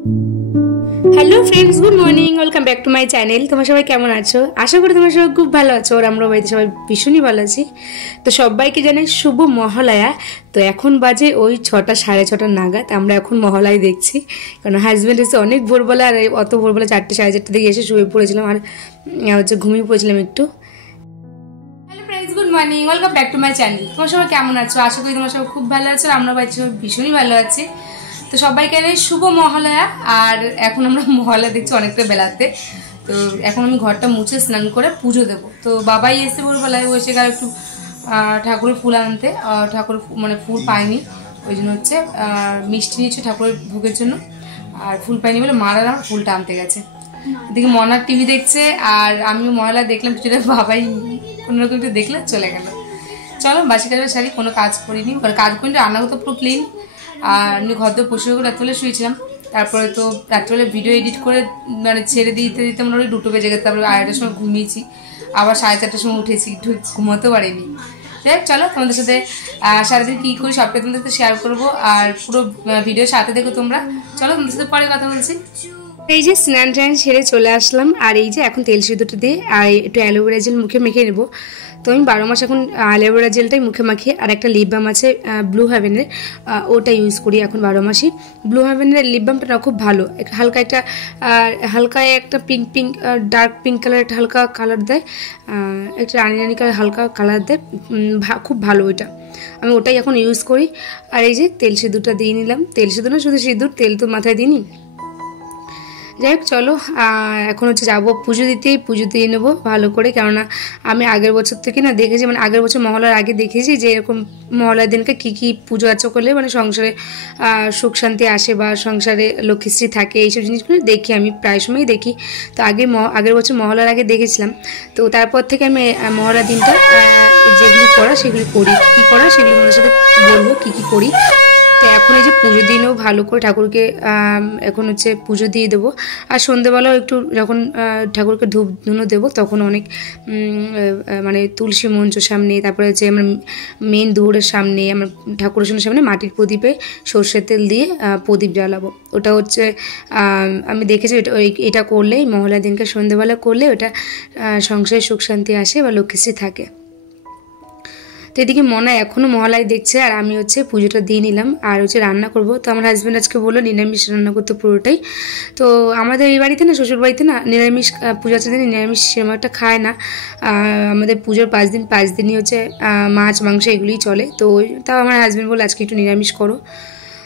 Hello friends, good morning, welcome back to my channel. তোমরা সবাই কেমন আছো? আশা করি তোমরা সবাই খুব ভালো আছো, আর আমরা বাড়িতে সবাই ভীষণই ভালো আছি। তো সবাইকে জানাই শুভ মহালয়া। তো এখন বাজে ওই 6টা সাড়ে 6টা নাগাদ। আমরা এখন মহালয়া দেখছি, কারণ হাজব্যান্ড এসে অনেক ভোরবেলা, আর অত ভোরবেলা 4টে সাড়ে 4টে দিকে এসে শুয়ে পড়েছিলাম, আর ঘুমিয়ে পড়েছিলাম একটু। Hello friends, good morning, welcome back to my channel. তোমরা সবাই কেমন আছো? আশা করি তোমরা সবাই খুব ভালো আছো, আর আমরা বাড়িতে সবাই ভীষণই ভালো আছি। তো সবাইকে শুভ মহালয়া। আর এখন আমরা মহালয়া দেখছি অনেকটা বেলাতে। তো এখন আমি ঘরটা মুছে স্নান করে পুজো দেবো। তো বাবাই এসে ভোরবেলায় বসে গেল একটু ঠাকুরের ফুল আনতে। ঠাকুর মানে ফুল পাইনি, ওই জন্য হচ্ছে মিষ্টি নিচ্ছে ঠাকুরের ভোগের জন্য, আর ফুল পাইনি বলে মারা আমার ফুলটা আনতে গেছে। এদিকে মনার টিভি দেখছে, আর আমিও মহালয়া দেখলাম কিছুটা, বাবাই কোনোরকম একটু দেখলে চলে গেল। চলো বাসি কাজের সারি, কোনো কাজ করিনি, কাজ করিনি, রান্নাও তো পুরো ক্লিন। আর এমনি ঘর তো পরিষ্কার করে রাত্রেবেলা শুয়েছিলাম। তারপরে তো রাত্রেবেলা ভিডিও এডিট করে মানে ছেড়ে দিতে দিতে মনে হয় 2টো বেজে গেছে। তারপরে 2:30টার সময় ঘুমিয়েছি, আবার 4:30টার সময় উঠেছি, একটু ঘুমোতে পারিনি। যাই হোক, চলো তোমাদের সাথে সারাদিন কী করি সবটা তোমাদের সাথে শেয়ার করবো, আর পুরো ভিডিওর সাথে দেখো তোমরা। চলো তোমাদের সাথে পরে কথা বলছি। এই যে স্নান টান সেরে চলে আসলাম, আর এই যে এখন তেল সিঁদুরটা দিয়ে আর একটু অ্যালোভেরা জেল মুখে মেখে নেবো। তো আমি 12 মাস এখন অ্যালোভেরা জেলটাই মুখে মাখিয়ে, আর একটা লিপ বাম আছে ব্লু হেভেনের, ওটা ইউজ করি এখন 12 মাসই। ব্লু হেভেনের লিপ বামটা না খুব ভালো, হালকা একটা পিঙ্ক ডার্ক পিঙ্ক কালার, একটা হালকা কালার দেয়, একটা রানি রানি কালার হালকা কালার দেয়, খুব ভালো ওইটা। আমি ওটাই এখন ইউজ করি। আর এই যে তেল সিঁদুরটা দিয়ে নিলাম, তেল সিঁদুর না শুধু সিঁদুর, তেল তো মাথায় দিইনি। যাই হোক, চলো এখন হচ্ছে যাবো পুজো দিতেই, পুজো দিয়ে নেবো ভালো করে। কেননা আমি আগের বছর থেকে না দেখেছি, মানে আগের বছর মহালয়ার আগে দেখেছি যে এরকম মহালয়ার দিনকে কী কী পুজো আর্চা করলে মানে সংসারে সুখ শান্তি আসে, বা সংসারে লক্ষ্মীশ্রী থাকে, এইসব জিনিসগুলো দেখি, আমি প্রায় সময়ই দেখি। তো আগের বছর মহালয়ার আগে দেখেছিলাম। তো তারপর থেকে আমি মহালয়ার দিনটা যেগুলি করা সেগুলি করি, কী করা সেগুলি ওনার সাথে বলবো কী কী করি। তো এখন এই যে পুজো দিনেও ভালো করে ঠাকুরকে এখন হচ্ছে পুজো দিয়ে দেবো। আর সন্ধ্যেবেলাও একটু যখন ঠাকুরকে ধূপ ধুনো দেবো, তখন অনেক মানে তুলসী মঞ্চের সামনে, তারপরে হচ্ছে আমার মেন দুয়ারের সামনে, আমার ঠাকুরের সামনে মাটির প্রদীপে সর্ষের তেল দিয়ে প্রদীপ জ্বালাবো। ওটা হচ্ছে আমি দেখেছি এটা করলে, মহালয়ার দিনকে সন্ধ্যেবেলা করলে ওটা সংসারে সুখ শান্তি আসে বা লক্ষ্মীশ্রী থাকে। তো এদিকে মনা এখনও মহালয়া দেখছে, আর আমি হচ্ছে পুজোটা দিয়ে নিলাম, আর হচ্ছে রান্না করবো। তো আমার হাজব্যান্ড আজকে বললো নিরামিষ রান্না করতে পুরোটাই। তো আমাদের এই বাড়িতে না, শ্বশুর বাড়িতে না নিরামিষ পূজার দিন নিরামিষ সেরকম একটা খায় না। আমাদের পুজোর 5 দিনই হচ্ছে মাছ মাংস এগুলোই চলে। তো তাও আমার হাজব্যান্ড বললো আজকে একটু নিরামিষ করো।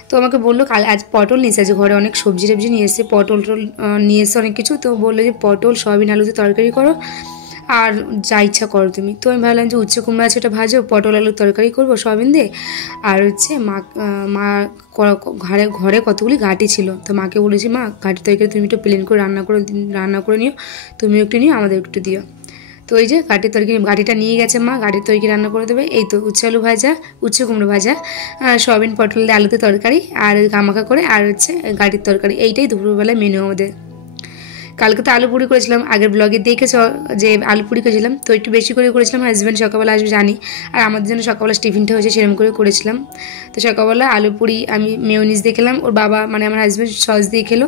তো আমাকে বললো আজ পটল নিয়ে এসেছে, ঘরে অনেক সবজি টবজি নিয়ে এসেছে, পটল নিয়ে এসে অনেক কিছু। তো বললো যে পটল সয়াবিন আলুতে তরকারি করো, আর যা ইচ্ছা করো তুমি। তো আমি ভাবলাম যে উচ্ছে কুমড়া আছে ওটা ভাজো, পটল আলুর তরকারি করবো সয়াবিন দিয়ে। আর হচ্ছে মা ঘরে কতগুলি ঘাটি ছিল, তো মাকে বলেছি মা ঘাটি তরকারি তুমি একটু প্লেন করে রান্না করে নিও, তুমিও একটু নিও, আমাদের একটু দিও। তো ওই যে ঘাটিটা নিয়ে গেছে মা, ঘাটির তরকারি রান্না করে দেবে। এই তো উচ্ছে আলু ভাজা, উচ্ছে কুমড়ো ভাজা, সয়াবিন পটল দিয়ে আলুতে তরকারি, আর গামাখা করে, আর হচ্ছে ঘাটির তরকারি। এইটাই দুপুরবেলায় মেনু আমাদের। কালকে তো আলু পুরি করেছিলাম, আগের ব্লগে দেখেছ যে আলু পুরি করেছিলাম, তো একটু বেশি করে করেছিলাম। হাজব্যান্ড সকালবেলা আসবে জানি, আর আমাদের জন্য সকালবেলা টিফিনটা হয়েছে সেরকম করে করেছিলাম। তো সকালবেলা আলু পুরি আমি মেয়োনিজ দিয়ে খেলাম, ওর বাবা মানে আমার হাজব্যান্ড সস দিয়ে খেলো,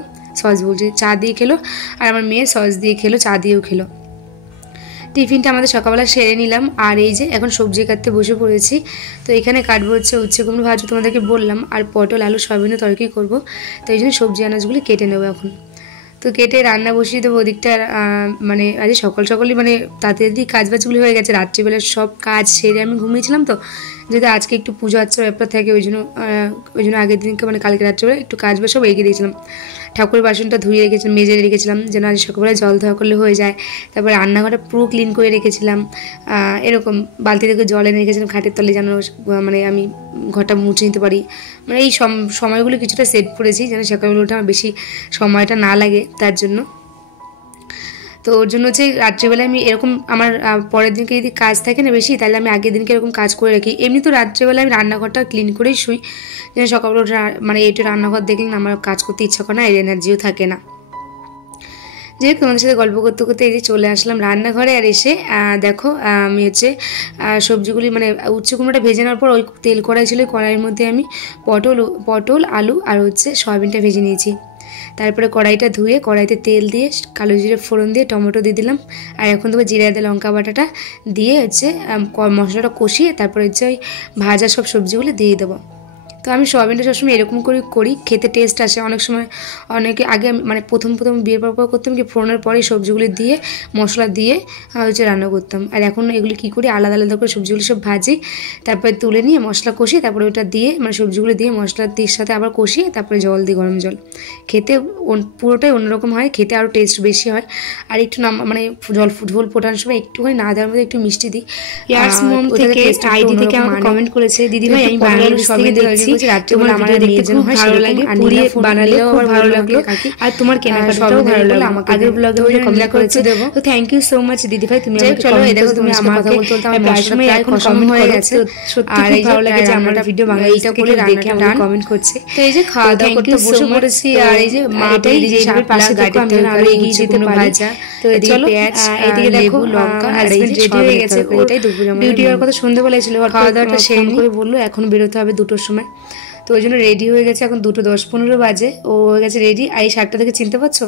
চা দিয়ে খেলো, আর আমার মেয়ে সস দিয়ে খেলো, চা দিয়েও খেলো। টিফিনটা আমাদের সকালবেলা সেরে নিলাম, আর এই যে এখন সবজি কাটতে বসে পড়েছি। তো এখানে কাটবো হচ্ছে উচ্ছে কুমড়ো ভাজা তোমাদেরকে বললাম, আর পটল আলু সয়াবিনের তরকারি করবো। তো এই জন্য সবজি আনাজগুলি কেটে নেবো এখন। তো কেটে রান্না বসিয়ে দেবো ওদিকটা। মানে আজ সকালই মানে তাড়াতাড়ি কাজবাজগুলি হয়ে গেছে, রাত্রিবেলা সব কাজ সেরে আমি ঘুমিয়েছিলাম। তো যদি আজকে একটু পুজো আচ্ছার ব্যাপার থাকে, ওই জন্য আগের দিনকে মানে কালকে রাত্রিবেলা একটু কাজ সব এগিয়ে দিয়েছিলাম। ঠাকুরের বাসনটা ধুয়ে রেখেছিলাম, মেজে রেখেছিলাম, যেন আজ সকালবেলা জল ধোয়া করলে হয়ে যায়। তারপরে রান্নাঘরটা পুরো ক্লিন করে রেখেছিলাম, এরকম বালতি থেকে জল এনে রেখেছিলাম খাটের তলে, যেন মানে আমি ঘরটা মুছে নিতে পারি। মানে এই সময়গুলো কিছুটা সেট করেছি, যেন সকালবেলা উঠে আমার বেশি সময়টা না লাগে, তার জন্য। তো ওর জন্য হচ্ছে রাত্রিবেলায় আমি এরকম আমার পরের দিনকে যদি কাজ থাকে না বেশি, তাহলে আমি আগের দিনকে এরকম কাজ করে রাখি। এমনি তো রাত্রিবেলায় আমি রান্নাঘরটা ক্লিন করেই শুই, যেন সকালবেলা উঠে মানে এটা রান্নাঘর দেখলে আমার কাজ করতে ইচ্ছা করে না, এর এনার্জিও থাকে না। যে তোমাদের সাথে গল্প করতে করতে এই যে চলে আসলাম রান্নাঘরে। আর এসে দেখো আমি হচ্ছে সবজিগুলি মানে উচ্ছে কুমড়োটা ভেজে নেওয়ার পর ওই তেল কড়াই ছিল, কড়াইয়ের মধ্যে আমি পটল আলু আর হচ্ছে সয়াবিনটা ভেজে নিয়েছি। তারপরে কড়াইটা ধুয়ে কড়াইতে তেল দিয়ে কালো জিরে ফোড়ন দিয়ে টমেটো দিয়ে দিলাম। আর এখন দেবো জিরা দিয়ে লঙ্কা বাটাটা দিয়ে হচ্ছে মশলাটা কষিয়ে তারপরে হচ্ছে ওই ভাজা সব সবজিগুলো দিয়ে দেবো। তো আমি সয়াবিনটা সবসময় এরকম করে করি, খেতে টেস্ট আসে। অনেক সময় অনেকে আগে মানে প্রথম বিয়ের পর করতাম কি ফোড়নের পরে সবজিগুলি দিয়ে মশলা দিয়ে হচ্ছে রান্না করতাম। আর এখন এগুলি কী করি আলাদা আলাদা করে সবজিগুলো সব ভাজি, তারপরে তুলে নিয়ে মশলা কষিয়ে তারপরে ওটা দিয়ে মানে সবজিগুলো দিয়ে মশলার দিক সাথে আবার কষিয়ে তারপরে জল দিই, গরম জল। খেতে পুরোটাই অন্যরকম হয়, খেতে আরও টেস্ট বেশি হয়। আর একটু মানে ঝোল ফোটানোর সময় একটুখানি না দেওয়ার মধ্যে একটু মিষ্টি দিই। ইয়ার্স মম থেকে আইডি থেকে আমাকে কমেন্ট করেছে, দিদি ভাই আমি বাংলাদেশ থেকে দেখছি, তোমার ভিডিও দেখতে খুব ভালো লাগে, পুরি বানালেও আবার ভালো লাগলো, আর তোমার কেনাকাটাও ভালো লাগলো। আমাকে আগের ব্লগে কমেন্ট করেছে দেবো, তো থ্যাংক ইউ সো মাচ দিদি ভাই। তুমি আমাকে চলো দেখো তুমি আমার কথা বলতে বলতে আমার সময় এখন কমেন্ট হয়ে গেছে, সত্যি খুব ভালো লাগে যে আমার ভিডিও বাংলাদেশটা করে দেখে আমাকে কমেন্ট করছে। তো এই যে খাওয়া দাওয়া করতে বসে পড়েছি, আর এই যে এটাই যে পাশে গাড়িতে আমরা এগিয়ে যেতে পারি। তো এদিকে পেঁয়াজ, এদিকে দেখো লঙ্কা, আর এই যে রেডি হয়ে গেছে, ওইটাই দুপুরে আমার ডিউটি হওয়ার কথা সন্ধ্যাবেলায় ছিল। খাওয়া দাওয়াটা সেরে করে বললো এখন বেরোতে হবে 2টোর সময়। তো ওই জন্য রেডি হয়ে গেছে, এখন 2:10-15 বাজে, ও হয়ে গেছে রেডি। আর এই শার্টটা থেকে চিনতে পারছো,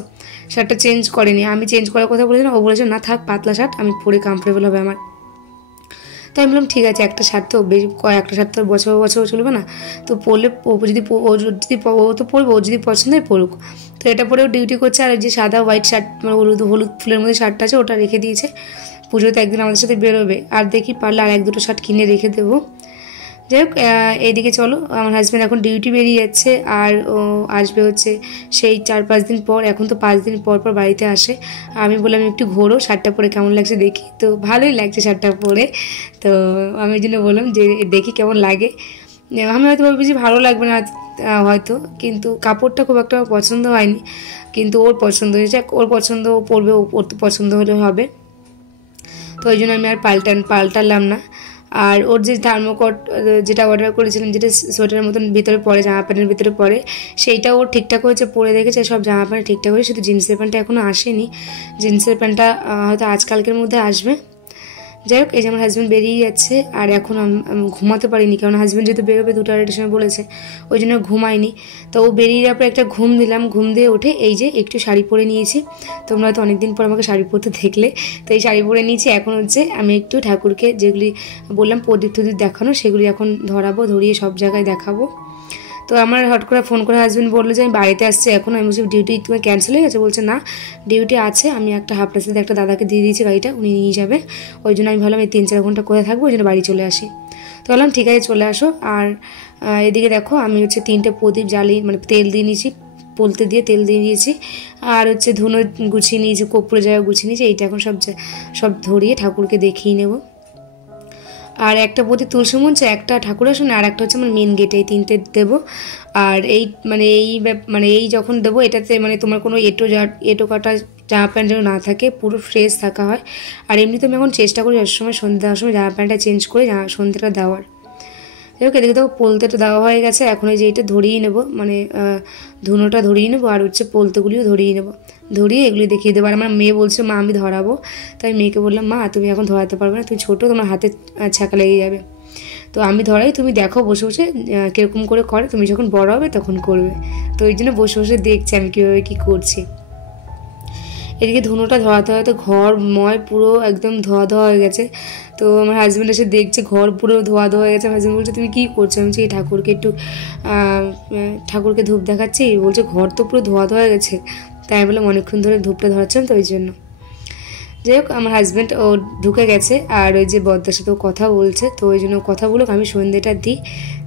শার্টটা চেঞ্জ করেনি, আমি চেঞ্জ করার কথা বলেছিলাম, ও বলেছে না থাক পাতলা শার্ট, আমি পরে কমফোর্টেবল হবে আমার। তাই আমি বললাম ঠিক আছে, একটা শার্ট তো একটা শার্ট তো বছর বছর চলবে না, তো পরলে ও যদি ও তো পরবে, ও যদি পছন্দ হয় পরুক। তো এটা পরেও ডিউটি করছে। আর যে সাদা হোয়াইট শার্ট মানে হলুদ ফুলের মধ্যে শার্টটা আছে ওটা রেখে দিয়েছে, পুজোতে একদিন আমাদের সাথে বেরোবে। আর দেখি পারলে আর 1-2টো শার্ট কিনে রেখে দেবো। যাই হোক, এইদিকে চলো, আমার হাজব্যান্ড এখন ডিউটি বেরিয়ে যাচ্ছে, আর ও আসবে হচ্ছে সেই 4-5 দিন পর। এখন তো 5 দিন পর পর বাড়িতে আসে। আমি বললাম একটু ঘোরো, শার্টটা পরে কেমন লাগছে দেখি। তো ভালোই লাগছে শার্টটা পরে, তো আমি ওই জন্য বললাম যে দেখি কেমন লাগে। আমি হয়তো ভাবছি যে ভালো লাগবে না হয়তো, কিন্তু কাপড়টা খুব একটা পছন্দ হয়নি, কিন্তু ওর পছন্দ হয়েছে, ওর পছন্দ ও পরবে, ওর তো পছন্দ হলে হবে। তো ওই জন্য আমি আর পাল্টালাম না। আর ওর যে থার্মোকট যেটা অর্ডার করেছিলাম, যেটা সোয়েটারের মতন ভিতরে পরে, জামা প্যান্টের ভিতরে পরে, সেইটা ওর ঠিকঠাক হয়েছে, পরে দেখেছে সব জামা প্যান্ট ঠিকঠাক হয়েছে, শুধু জিন্সের প্যান্টটা এখনও আসেনি। জিন্সের প্যান্টটা হয়তো আজকালকের মধ্যে আসবে। যাই হোক, এই যে আমার হাজব্যান্ড বেরিয়ে যাচ্ছে, আর এখন আমি ঘুমাতে পারিনি, কারণ হাজব্যান্ড যেহেতু বেরোবে 2টা-2:30টার সময় বলেছে, ওই জন্য ঘুমাইনি। তো ও বেরিয়ে যাওয়ার পর একটা ঘুম দিলাম, ঘুম দিয়ে উঠে এই যে একটু শাড়ি পরে নিয়েছি। তোমরা হয়তো অনেকদিন পর আমাকে শাড়ি পরতে দেখলে, তো এই শাড়ি পরে নিয়েছি। এখন হচ্ছে আমি একটু ঠাকুরকে যেগুলি বললাম প্রদীপ দেখানো, সেগুলি এখন ধরিয়ে সব জায়গায় দেখাবো। তো আমার হট করে ফোন করে হাজব্যান্ড বললো যে আমি বাড়িতে আসছি এখন। আমি বলছি ডিউটি তোমার ক্যান্সেল হয়ে গেছে? বলছে না, ডিউটি আছে, আমি একটা হাফড়াতে একটা দাদাকে দিয়ে দিয়েছি গাড়িটা, উনি নিয়ে যাবে। ওই জন্য আমি ভাবলাম এই 3-4 ঘন্টা কোথায় থাকবো, ওই জন্য বাড়ি চলে আসি। তো বললাম ঠিক আছে চলে আসো। আর এদিকে দেখো আমি হচ্ছে 3টে প্রদীপ জ্বালিয়ে মানে তেল দিয়ে নিয়েছি, পলতে দিয়ে তেল দিয়ে দিয়েছি, আর হচ্ছে ধুনো গুছিয়ে নিয়েছি, কর্পূরের জায়গা গুছিয়ে নিয়েছি। এইটা এখন সব ধরিয়ে ঠাকুরকে দেখিয়ে নেবো। আর একটা প্রদীপ তুলসী মঞ্চে, একটা ঠাকুর আসনে, আর একটা হচ্ছে আমার মেন গেটে, এই 3টে দেবো। আর এই যখন দেবো এটাতে মানে তোমার কোনো এটো কাটা জামা প্যান্ট যেন না থাকে, পুরো ফ্রেশ থাকা হয়। আর এমনিতে আমি এখন চেষ্টা করি সবসময় সন্ধ্যা দেওয়ার সময় জামা প্যান্টটা চেঞ্জ করে সন্ধ্যাটা দেওয়ার। যাই হোক, এদিকে তো পোলতেটা দেওয়া হয়ে গেছে, এখন এই যে এটা ধরিয়ে নেবো, মানে ধুনোটা ধরিয়ে নেবো, আর হচ্ছে পোলতেগুলিও ধরিয়ে নেবো, ধরিয়ে এগুলি দেখিয়ে দেবো। আর আমার মেয়ে বলছে মা আমি ধরাবো, তাই মেয়েকে বললাম মা তুমি এখন ধরাতে পারবে না, তুমি ছোটো, তোমার হাতে ছ্যাঁকা লেগে যাবে, তো আমি ধরাই, তুমি দেখো বসে বসে কীরকম করে করে, তুমি যখন বড় হবে তখন করবে। তো ওই জন্য বসে বসে দেখছি আমি কীভাবে কী করছি। এদিকে ধুনোটা ধরাতে ঘর পুরো একদম ধোয়া হয়ে গেছে। তো আমার হাজব্যান্ড এসে দেখছে ঘর পুরো ধোয়া হয়ে গেছে। হাজব্যান্ড বলছে তুমি কী করছো? আমি বলছি এই ঠাকুরকে ধূপ দেখাচ্ছি। বলছে ঘর তো পুরো ধোয়া হয়ে গেছে। তাই আমি বললাম অনেকক্ষণ ধরে ধূপটা ধরাচ্ছেন তো ওই জন্য। যাই হোক, আমার হাজব্যান্ড ও ঢুকে গেছে, আর ওই যে বদ্দার সাথেও কথা বলছে, তো ওই জন্য কথা বলুক, আমি সন্ধ্যেটা দিই,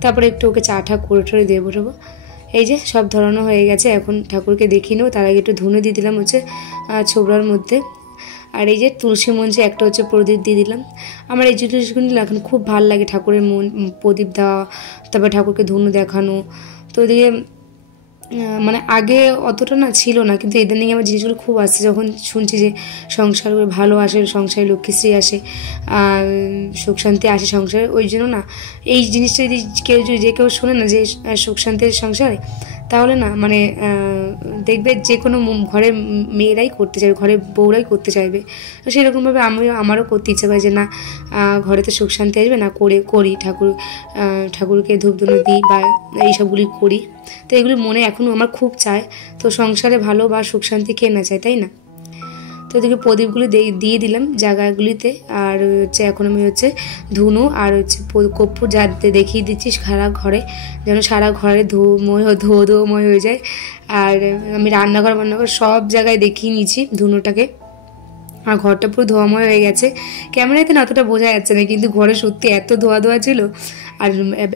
তারপরে একটু ওকে চা করে দিয়ে বসবো। এই যে সব ধরানো হয়ে গেছে, এখন ঠাকুরকে দেখিয়ে নেবো। তার আগে একটু ধুনে দিয়ে দিলাম হচ্ছে ছোবড়ার মধ্যে। আর এই যে তুলসী মঞ্চে একটা হচ্ছে প্রদীপ দিয়ে দিলাম। আমার এই জিনিসগুলো এখন খুব ভালো লাগে, ঠাকুরের প্রদীপ দেওয়া, তারপর ঠাকুরকে ধুনো দেখানো। তো ওদিকে মানে আগে অতটা না ছিল না, কিন্তু ইদানিং আমার জিনিসগুলো খুব আসছে, যখন শুনছি যে সংসার ভালো আসে, সংসারে লক্ষ্মীশ্রী আসে, সুখ শান্তি আসে সংসারে, ওই জন্য না এই জিনিসটা যদি কেউ শোনে না যে সুখ শান্তির সংসারে, তাহলে না মানে দেখবে যে কোনো ঘরে মেয়েরাই করতে চাইবে, ঘরে বউরাই করতে চাইবে। তো সেরকমভাবে আমারও করতে ইচ্ছা করে যে না ঘরে তো সুখ শান্তি আসবে, না করি ঠাকুরকে ধূপধুনো দিই বা এইসবগুলি করি। তো এগুলি মনে এখনও আমার খুব চায়। তো সংসারে ভালো বা সুখ শান্তি কে না চায়, তাই না? তো এদিকে প্রদীপগুলি দিয়ে দিলাম জায়গাগুলিতে। আর হচ্ছে এখন আমি হচ্ছে ধুনো আর হচ্ছে কর্পূর যাতে দেখিয়ে দিচ্ছি সারা ঘরে, যেন সারা ঘরে ধোঁয়াময় হয়ে যায়। আর আমি রান্নাঘর সব জায়গায় দেখিয়ে নিয়েছি ধুনোটাকে। আর ঘরটা পুরো ধোঁয়াময় হয়ে গেছে। ক্যামেরাতে না অতটা বোঝা যাচ্ছে না, কিন্তু ঘরে সত্যি এত ধোয়া ছিল। আর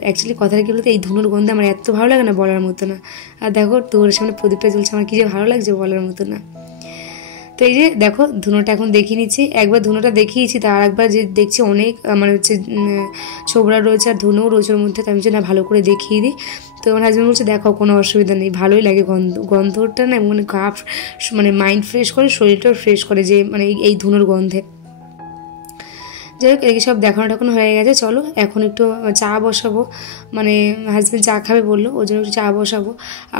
অ্যাকচুয়ালি কথাটা কি বলতে, এই ধুনোর গন্ধে আমার এত ভালো লাগে না, বলার মতো না। আর দেখো তোর সামনে প্রদীপটা জ্বলছে, আমার কি যে ভালো লাগছে বলার মতো না। তো এই যে দেখো ধুনোটা এখন দেখিয়ে নিচ্ছি। একবার ধুনোটা দেখিয়েছি, তার একবার যে দেখছি অনেক মানে হচ্ছে ছোবরা রয়েছে আর ধুনোও রয়েছে ওর মধ্যে। তো আমি না ভালো করে দেখিয়ে দিই। তো আমার হাজব্যান্ড বলছে দেখো কোনো অসুবিধা নেই, ভালোই লাগে গন্ধটা না, মানে মানে মাইন্ড ফ্রেশ করে, শরীরটাও ফ্রেশ করে যে মানে এই ধুনোর গন্ধে। যাই হোক এদিকে সব দেখানো হয়ে গেছে। চলো এখন একটু চা বসাবো, মানে হাজব্যান্ড চা খাবে বললো, ওই জন্য একটু চা বসাবো।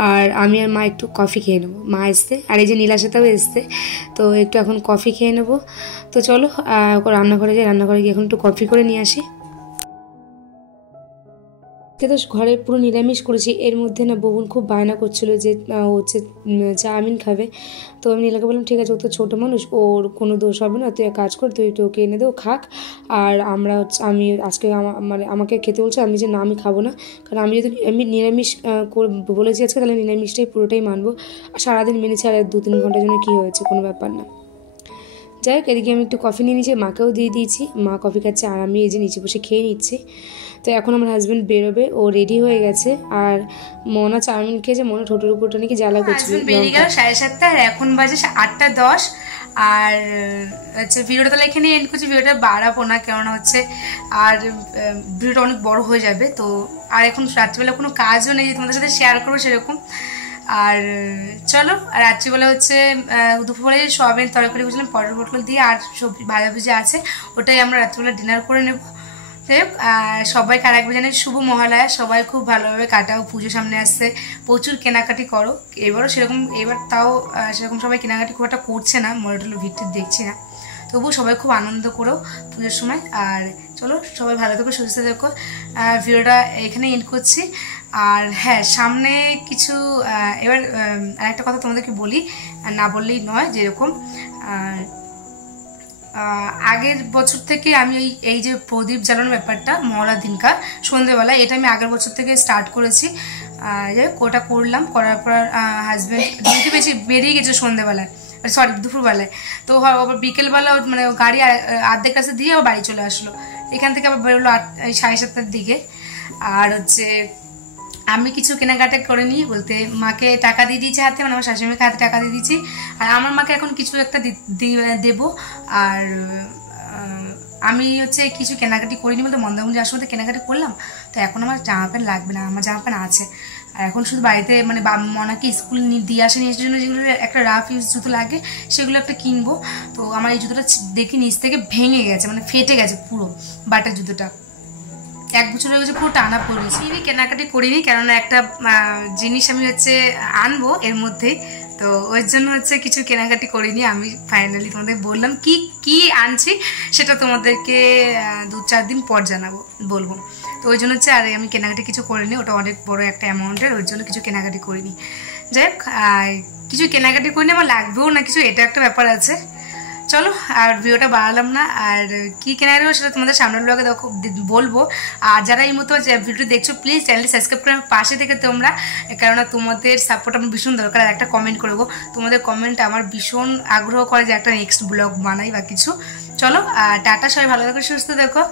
আর আমি আর মা একটু কফি খেয়ে নেবো, মা এসছে আর এই যে নীলাশাটাও এসছে। তো একটু এখন কফি খেয়ে নেবো। তো চলো রান্নাঘরে গিয়ে এখন একটু কফি করে নিয়ে আসি। তো ঘরে পুরো নিরামিষ করেছি। এর মধ্যে না ববুন খুব বায়না করছিল যে হচ্ছে চাউমিন খাবে। তো আমি নীলাকে বললাম ঠিক আছে, ও তো ছোটো মানুষ, ওর কোনো দোষ হবে না, তুই এক কাজ কর, তুই একটু ওকে এনে দে, ও খাক। আর আমি আজকে মানে আমাকে খেতে বলছে, আমি যে না আমি খাবো না, কারণ আমি যদি নিরামিষ বলেছি আজকে, তাহলে নিরামিষটাই পুরোটাই মানবো। আর সারাদিন মেনেছি, আর 2-3 ঘন্টার জন্য কী হয়েছে, কোনো ব্যাপার না। যাই হোক এদিকে আমি একটু কফি নিয়ে নিয়েছি, মাকেও দিয়ে দিয়েছি, মা কফি খাচ্ছে আর আমি এই যে নিচে বসে খেয়ে নিচ্ছি। তো এখন আমার হাজব্যান্ড বেরোবে, ও রেডি হয়ে গেছে। আর মনা চাউমিন খেয়েছে, মনে ঠোঁটের উপরটা নাকি জ্বালা করছিল। বেরিয়ে গেল 7:30, আর এখন বাজে 8:10। আর হচ্ছে ভিডিওটা তাহলে এখানে এন্ড করছি, ভিডিওটা বাড়াবো না, কেননা হচ্ছে আর ভিডিওটা অনেক বড় হয়ে যাবে। তো আর এখন রাত্রিবেলা কোনো কাজও নেই যে তোমাদের সাথে শেয়ার করবো সেরকম। আর চলো রাত্রিবেলা হচ্ছে দুপুরবেলা যে সোয়াবিন তরকারি করছিলাম পটল দিয়ে, আর সবজি ভাজাভুজি আছে, ওটাই আমরা রাত্রিবেলা ডিনার করে নেব। যাই হোক সবাইকে আর একবার জানাই শুভ মহালয়া, সবাই খুব ভালোভাবে কাটাও, পুজো সামনে আসছে, প্রচুর কেনাকাটি করো। এবারও সেরকম, এবার তাও সেরকম সবাই কেনাকাটি খুব একটা করছে না, মডেল ভিড় দেখছি না, তবুও সবাই খুব আনন্দ করো পুজোর সময়। আর চলো সবাই ভালো থেকো, সুস্থ থেকো। ভিডিওটা এখানে এন্ড করছি। আর হ্যাঁ সামনে কিছু এবার আরেকটা কথা তোমাদেরকে বলি, না বললেই নয়, যেরকম আগের বছর থেকে আমি এই যে প্রদীপ জ্বালানোর ব্যাপারটা মহলার দিনকার সন্ধ্যেবেলা, এটা আমি আগের বছর থেকে স্টার্ট করেছি। যাই হোক ওটা করলাম, করার পর হাজব্যান্ড ডিউটি বেরিয়ে গেছে সন্ধ্যেবেলায়, সরি দুপুরবেলায়। তো আবার বিকেলবেলা মানে গাড়ি আর্ধেক কাছে দিয়ে আবার বাড়ি চলে আসলো, এখান থেকে আবার বেরোলো 7:30 দিকে। আর হচ্ছে আমি কিছু কেনাকাটা করে নিই বলতে, মাকে টাকা দিয়ে দিয়েছি হাতে, মানে আমার শাশুড়িমাকে হাতে টাকা দিয়ে দিয়েছি। আর আমার মাকে এখন কিছু একটা দেবো। আর আমি হচ্ছে কিছু কেনাকাটি করিনি বলতে, মন্দারমণি যাওয়ার সময় কেনাকাটি করলাম। তো এখন আমার জামা প্যান্ট লাগবে না, আমার জামা প্যান্ট আছে। আর এখন শুধু বাড়িতে মানে মনাকে স্কুল দিয়ে আসে, নিয়ে আসার জন্য যেগুলো একটা রাফ ইউজ জুতো লাগে সেগুলো একটা কিনবো। তো আমার এই জুতোটা দেখি নিচ থেকে ভেঙে গেছে, মানে ফেটে গেছে পুরো, বাটার জুতোটা 1 বছর হয়ে গেছে, পুরো টানা পড়েছি। কেনাকাটি করিনি, কেননা একটা জিনিস আমি হচ্ছে আনবো এর মধ্যেই, তো ওই জন্য হচ্ছে কিছু কেনাকাটি করিনি। আমি ফাইনালি তোমাদের বললাম কি আনছি, সেটা তোমাদেরকে 2-4 দিন পর বলবো। তো ওই জন্য হচ্ছে আর আমি কেনাকাটি কিছু করিনি, ওটা অনেক বড় একটা অ্যামাউন্টের, ওই জন্য কিছু কেনাকাটি করিনি। যাই হোক কিছু কেনাকাটি করিনি, আমার লাগবেও না কিছু, এটা একটা ব্যাপার আছে। চলো আর ভিডিওটা বাড়ালাম না, আর কি কেনাকাটি হবে সেটা তোমাদের সামনের ব্লগে বলবো। আর যারা এই মতো ভিডিও দেখছো প্লিজ চ্যানেলটি সাবস্ক্রাইব করে পাশে থেকে তোমরা, কেননা তোমাদের সাপোর্ট আমার ভীষণ দরকার। আর একটা কমেন্ট করবো, তোমাদের কমেন্ট আমার ভীষণ আগ্রহ করে যে একটা নেক্সট ব্লগ বানাই বা কিছু। চলো টাটা, সবাই ভালো থেকো, সুস্থ দেখো।